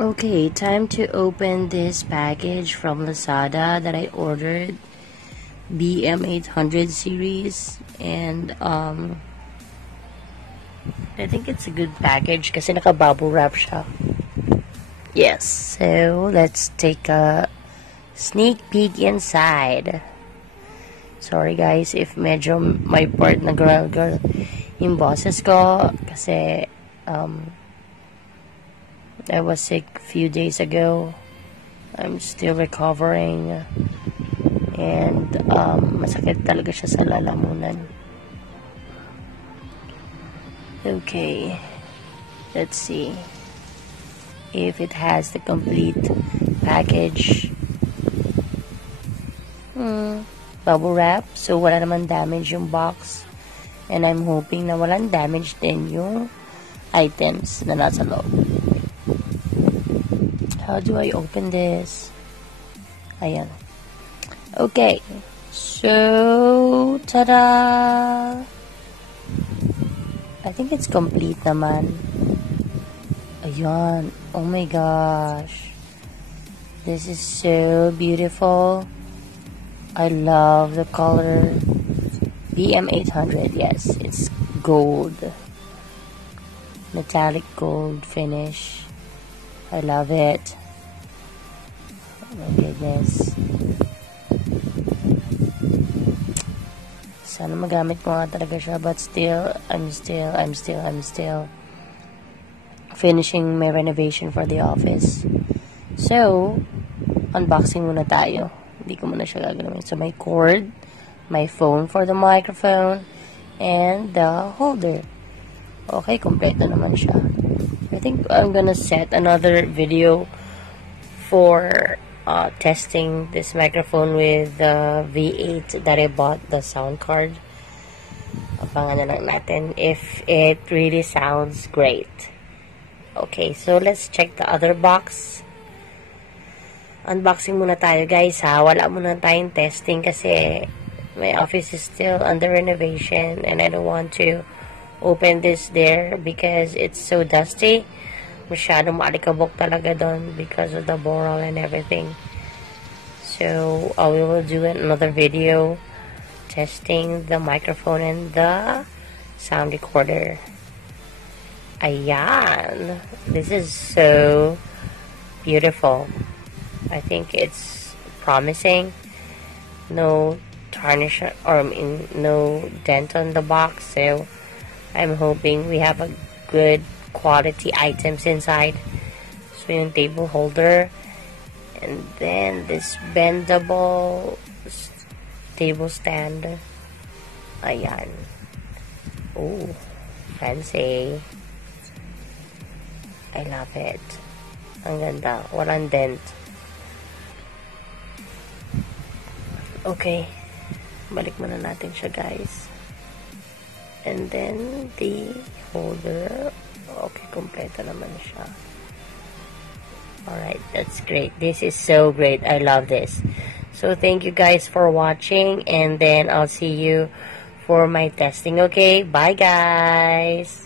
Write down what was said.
Okay, time to open this package from Lazada that I ordered. BM-800 series. And, I think it's a good package kasi naka-bubble wrap siya. Yes, so let's take a sneak peek inside. Sorry guys if medyo may part na girl yung boses ko kasi I was sick a few days ago. I'm still recovering and masakit talaga siya sa lalamunan. Okay, let's see if it has the complete package. Bubble wrap, so wala naman damage yung box, and I'm hoping na walang damage din yung items na nasa loob. How do I open this? Ayan. Okay, so tada! I think it's complete naman. Ayan. Oh my gosh, this is so beautiful. I love the color. BM-800, yes, it's gold. Metallic gold finish. I love it. Oh my goodness. Sana magamit ko nga talaga siya, but still, I'm still finishing my renovation for the office. So, unboxing muna tayo. Hindi ko muna siya gagawin. So, my cord, my phone for the microphone, and the holder. Okay, kompleto naman siya. I think I'm gonna set another video for testing this microphone with the V8 that I bought, the sound card. Abangan na lang natin if it really sounds great. Okay, so let's check the other box. Unboxing muna tayo guys ha. Wala muna tayong testing kasi my office is still under renovation and I don't want to open this there because it's so dusty. Masyadong maalikabok talaga doon because of the boral and everything. So we will do another video testing the microphone and the sound recorder. Ayan. This is so beautiful. I think it's promising. No tarnish or no dent on the box, so I'm hoping we have a good quality items inside. So yung table holder, and then this bendable table stand. Ayan. Oh, fancy. I love it. Ang ganda. Walang dent. Okay, balik muna natin siya guys. And then the holder, okay, kompleto naman siya. Alright, that's great. This is so great. I love this. So thank you guys for watching, and then I'll see you for my testing. Okay, bye guys.